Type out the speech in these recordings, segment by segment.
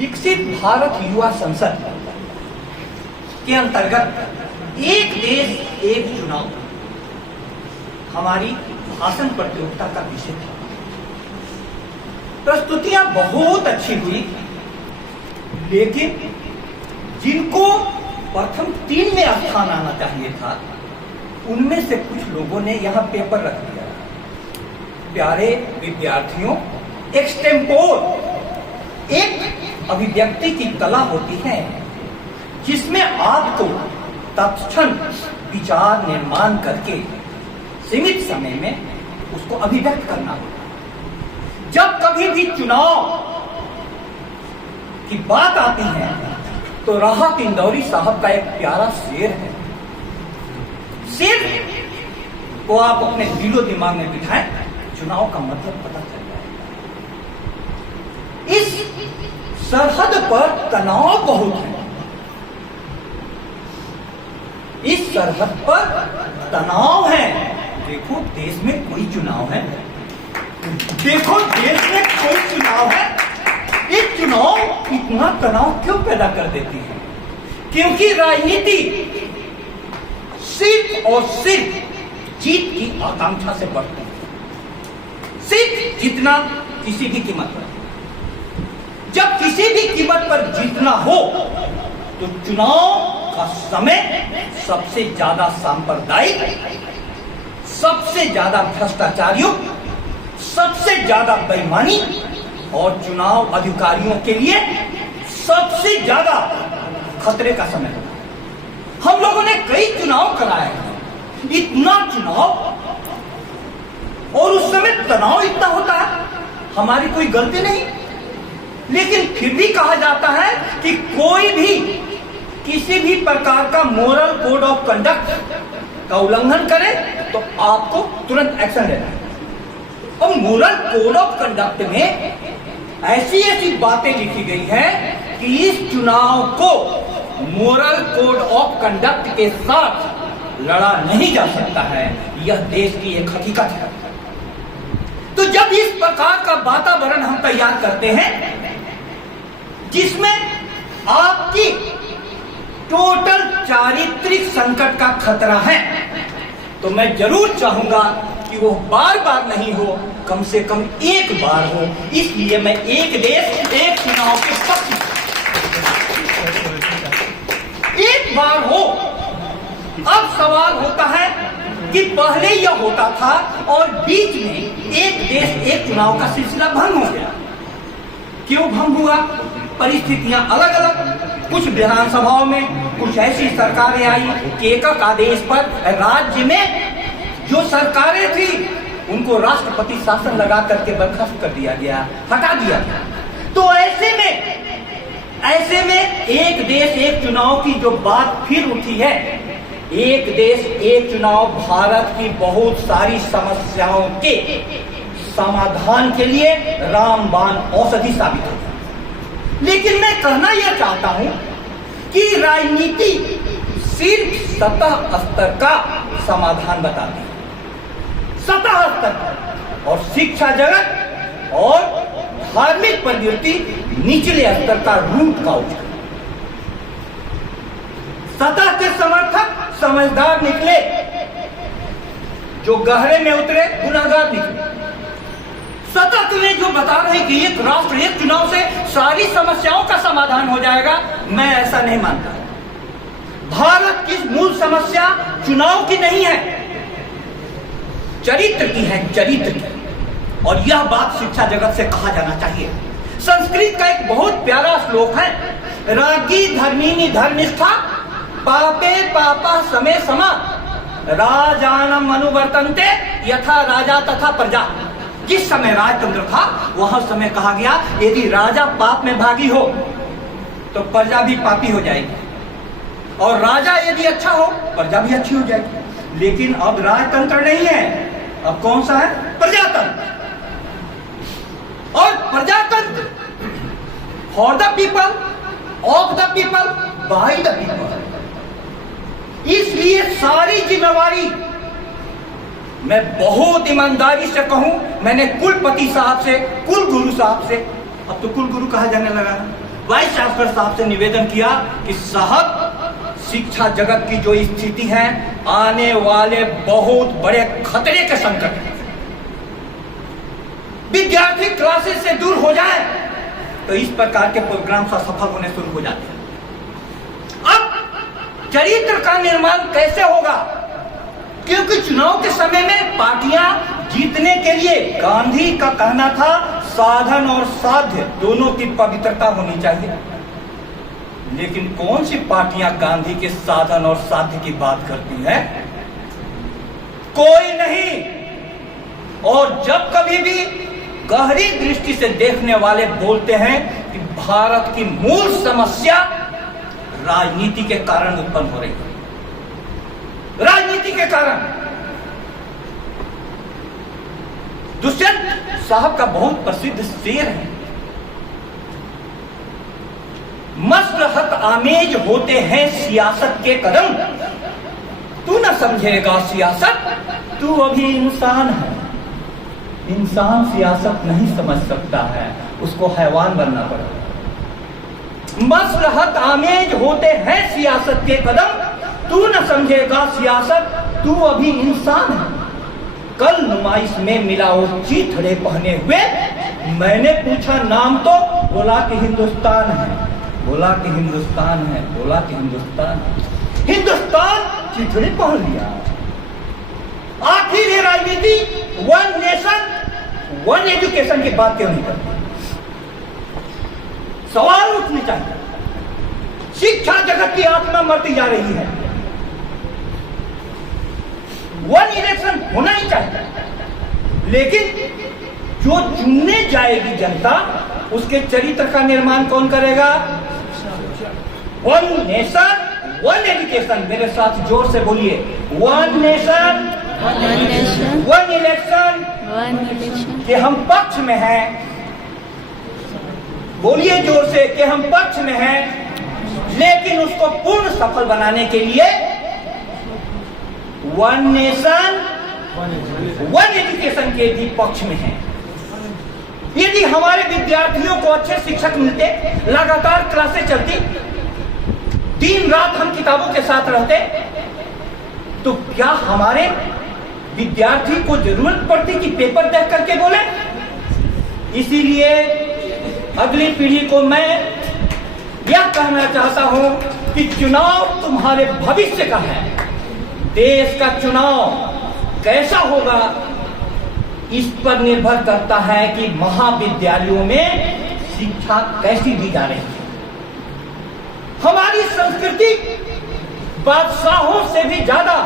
विकसित भारत युवा संसद के अंतर्गत एक देश एक चुनाव हमारी भाषण प्रतियोगिता का विषय था। प्रस्तुतियां बहुत अच्छी हुई, लेकिन जिनको प्रथम 3 में स्थान आना चाहिए था, उनमें से कुछ लोगों ने यहां पेपर रख दिया। प्यारे विद्यार्थियों, एक्सटेम्पोर एक अभिव्यक्ति की कला होती है जिसमें आपको तत्क्षण विचार निर्माण करके सीमित समय में उसको अभिव्यक्त करना होगा। जब कभी भी चुनाव की बात आती है तो राहत इंदौरी साहब का एक प्यारा शेर है। शेर को आप अपने दिलो दिमाग में बिठाएं, चुनाव का मतलब पता चल जाएगा। इस सरहद पर तनाव बहुत है। इस सरहद पर तनाव है। देखो देश में कोई चुनाव है, देखो देश में कोई चुनाव है। ये चुनाव इतना तनाव क्यों पैदा कर देती है? क्योंकि राजनीति सिर्फ और सिर्फ जीत की आकांक्षा से बढ़ती है। सिर्फ जीतना किसी भी कीमत पर। जब किसी भी कीमत पर जीतना हो तो चुनाव का समय सबसे ज्यादा सांप्रदायिक, सबसे ज्यादा भ्रष्टाचारियों, सबसे ज्यादा बेईमानी और चुनाव अधिकारियों के लिए सबसे ज्यादा खतरे का समय है। हम लोगों ने कई चुनाव कराए हैं, इतना चुनाव, और उस समय तनाव इतना होता है। हमारी कोई गलती नहीं, लेकिन फिर भी कहा जाता है कि कोई भी किसी भी प्रकार का मोरल कोड ऑफ कंडक्ट का उल्लंघन करे तो आपको तुरंत एक्शन लेना है। और मोरल कोड ऑफ कंडक्ट में ऐसी ऐसी बातें लिखी गई है कि इस चुनाव को मोरल कोड ऑफ कंडक्ट के साथ लड़ा नहीं जा सकता है। यह देश की एक हकीकत है। तो जब इस प्रकार का वातावरण हम तैयार करते हैं जिसमें आपकी टोटल चारित्रिक संकट का खतरा है, तो मैं जरूर चाहूंगा कि वो बार बार नहीं हो, कम से कम एक बार हो। इसलिए मैं एक देश एक चुनाव के पक्ष एक बार हो। अब सवाल होता है कि पहले यह होता था और बीच में एक देश एक चुनाव का सिलसिला भंग हो गया। क्यों भंग हुआ? परिस्थितियां अलग अलग। कुछ विधानसभाओं में कुछ ऐसी सरकारें आई कि एक आदेश पर राज्य में जो सरकारें थी उनको राष्ट्रपति शासन लगा करके बर्खास्त कर दिया गया, हटा दिया गया। तो ऐसे में एक देश एक चुनाव की जो बात फिर उठी है, एक देश एक चुनाव भारत की बहुत सारी समस्याओं के समाधान के लिए रामबाण औषधि साबित होगी। लेकिन मैं कहना यह चाहता हूं कि राजनीति सिर्फ सतह स्तर का समाधान बताती है, सतह स्तर का, और शिक्षा जगत और धार्मिक प्रवृत्ति निचले स्तर का रूट का उठा। सतह के समर्थक समझदार निकले, जो गहरे में उतरे गुनहगार निकले। सतत में जो बता रहे कि एक राष्ट्र एक चुनाव से सारी समस्याओं का समाधान हो जाएगा, मैं ऐसा नहीं मानता। भारत की मूल समस्या चुनाव की नहीं है, चरित्र की है, चरित्र की। और यह बात शिक्षा जगत से कहा जाना चाहिए। संस्कृत का एक बहुत प्यारा श्लोक है, राज्ञी धर्मिणी धर्मिष्ठा पापे पापा समे समा राजानम अनुवर्तन्ते यथा राजा तथा प्रजा। जिस समय राजतंत्र था वह समय कहा गया यदि राजा पाप में भागी हो तो प्रजा भी पापी हो जाएगी, और राजा यदि अच्छा हो प्रजा भी अच्छी हो जाएगी। लेकिन अब राजतंत्र नहीं है, अब कौन सा है? प्रजातंत्र। और प्रजातंत्र for the people, of the people, by the people. इसलिए सारी जिम्मेवारी, मैं बहुत ईमानदारी से कहूं, मैंने कुलपति साहब से, कुल गुरु साहब से, अब तो कुल गुरु कहा जाने लगा ना, वाइस चांसलर साहब से निवेदन किया कि साहब शिक्षा जगत की जो स्थिति है आने वाले बहुत बड़े खतरे के संकट है। विद्यार्थी क्लासेस से दूर हो जाए तो इस प्रकार के प्रोग्राम असफल होने शुरू हो जाते हैं। अब चरित्र का निर्माण कैसे होगा? क्योंकि चुनाव के समय में पार्टियां जीतने के लिए, गांधी का कहना था साधन और साध्य दोनों की पवित्रता होनी चाहिए। लेकिन कौन सी पार्टियां गांधी के साधन और साध्य की बात करती है? कोई नहीं। और जब कभी भी गहरी दृष्टि से देखने वाले बोलते हैं कि भारत की मूल समस्या राजनीति के कारण उत्पन्न हो रही है, राजनीति के कारण। दुष्यंत साहब का बहुत प्रसिद्ध शेर है, मसलहत आमेज होते हैं सियासत के कदम, तू न समझेगा सियासत, तू अभी इंसान है। इंसान सियासत नहीं समझ सकता है, उसको हैवान बनना पड़ेगा। मसलहत आमेज होते हैं सियासत के कदम, तू न समझेगा सियासत, तू अभी इंसान है। कल नुमाइश में मिला वो चीथड़े पहने हुए, मैंने पूछा नाम तो बोला कि हिंदुस्तान है, बोला कि हिंदुस्तान है, बोला कि हिंदुस्तान है। हिंदुस्तान चीथड़े पहन लिया। आखिर ये राजनीति वन नेशन वन एजुकेशन की बात क्यों नहीं करती? सवाल उठने चाहिए। शिक्षा जगत की आत्मा मरती जा रही है, वन इलेक्शन होना ही चाहिए। लेकिन जो चुनने जाएगी जनता, उसके चरित्र का निर्माण कौन करेगा? One nation one education. मेरे साथ जोर से बोलिए, वन नेशन वन इलेक्शन कि हम पक्ष में हैं। बोलिए जोर से कि हम पक्ष में हैं, लेकिन उसको पूर्ण सफल बनाने के लिए वन नेशन वन एजुकेशन के भी पक्ष में हैं। यदि हमारे विद्यार्थियों को अच्छे शिक्षक मिलते, लगातार क्लासें चलती, दिन रात हम किताबों के साथ रहते, तो क्या हमारे विद्यार्थी को जरूरत पड़ती कि पेपर देख करके बोले? इसीलिए अगली पीढ़ी को मैं यह कहना चाहता हूं कि चुनाव तुम्हारे भविष्य का है। देश का चुनाव कैसा होगा, इस पर निर्भर करता है कि महाविद्यालयों में शिक्षा कैसी दी जा रही है। हमारी संस्कृति बादशाहों से भी ज्यादा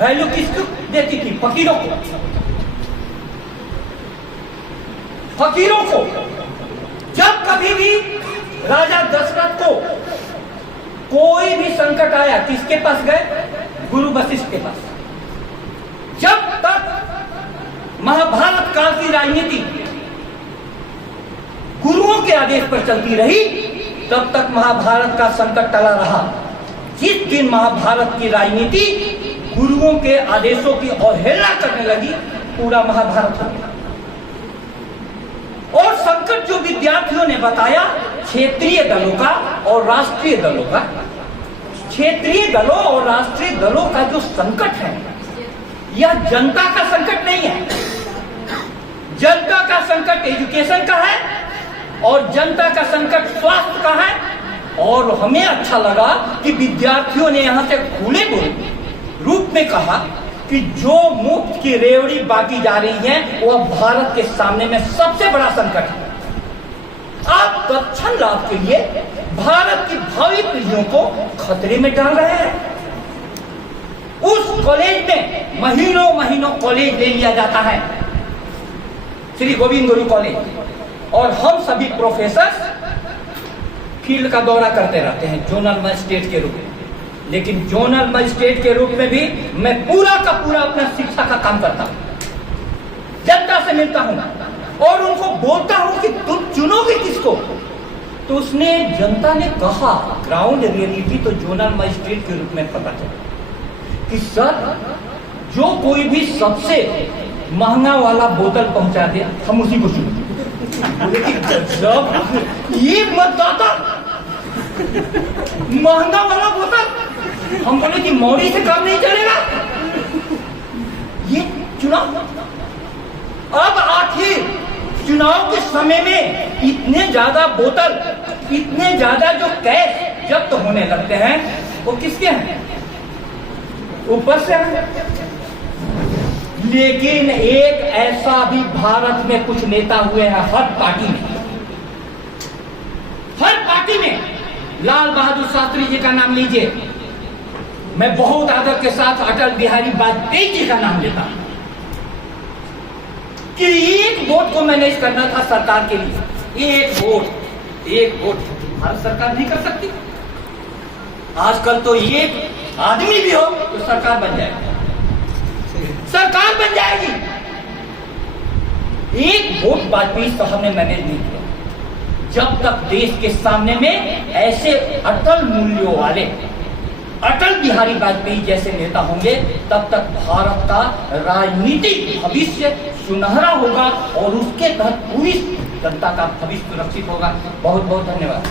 वैल्यू किसको देती थी? फकीरों को। फकीरों को। जब कभी भी राजा दशरथ को कोई भी संकट आया, किसके पास गए? गुरु वशिष्ठ के पास। जब तक महाभारत काल की राजनीति गुरुओं के आदेश पर चलती रही, तब तक महाभारत का संकट टला रहा। जिस दिन महाभारत की राजनीति गुरुओं के आदेशों की अवहेलना करने लगी, पूरा महाभारत हो गया। और संकट जो विद्यार्थियों ने बताया, क्षेत्रीय दलों का और राष्ट्रीय दलों का, क्षेत्रीय दलों और राष्ट्रीय दलों का जो संकट है, यह जनता का संकट नहीं है। जनता का संकट एजुकेशन का है और जनता का संकट स्वास्थ्य का है। और हमें अच्छा लगा कि विद्यार्थियों ने यहां से खुले रूप में कहा कि जो मुफ्त की रेवड़ी बांटी जा रही है, वह भारत के सामने में सबसे बड़ा संकट है। आप तत्क्षण लाभ के लिए भारत की भावी पीढ़ियों को खतरे में डाल रहे हैं। उस कॉलेज में महीनों महीनों कॉलेज ले लिया जाता है, श्री गोविंद गुरु कॉलेज, और हम सभी प्रोफेसर फील्ड का दौरा करते रहते हैं जोनल मजिस्ट्रेट के रूप में। लेकिन जोनल मजिस्ट्रेट के रूप में भी मैं पूरा का पूरा अपना शिक्षा का काम करता हूं, जनता से मिलता हूं और उनको बोलता हूं कि तुम चुनोगे किसको? तो उसने, जनता ने कहा, ग्राउंड रियलिटी तो जोनल मजिस्ट्रेट के रूप में पता चला कि सर, जो कोई भी सबसे महंगा वाला बोतल पहुंचा दे, हम उसी को चुनेंगे। बोले कि गजब, ये मतदाता महंगा वाला बोतल। हम बोले कि मौरी से काम नहीं चलेगा, ये चुनाव। अब आखिर चुनाव के समय में इतने ज्यादा बोतल, इतने ज्यादा जो कैश जब्त होने लगते हैं, वो किसके हैं? ऊपर से हैं। लेकिन एक ऐसा भी भारत में कुछ नेता हुए हैं, हर पार्टी में, हर पार्टी में। लाल बहादुर शास्त्री जी का नाम लीजिए, मैं बहुत आदर के साथ अटल बिहारी वाजपेयी जी का नाम लेता हूं कि एक वोट को मैनेज करना था सरकार के लिए। एक वोट भारत सरकार नहीं कर सकती। आजकल तो एक आदमी भी हो तो सरकार बन जाएगी, सरकार बन जाएगी। एक वोट वाजपेयी साहब ने मैनेज नहीं किया। जब तक देश के सामने में ऐसे अटल मूल्यों वाले अटल बिहारी वाजपेयी जैसे नेता होंगे, तब तक भारत का राजनीतिक भविष्य सुनहरा होगा और उसके तहत पूरी जनता का भविष्य सुरक्षित होगा। बहुत बहुत धन्यवाद।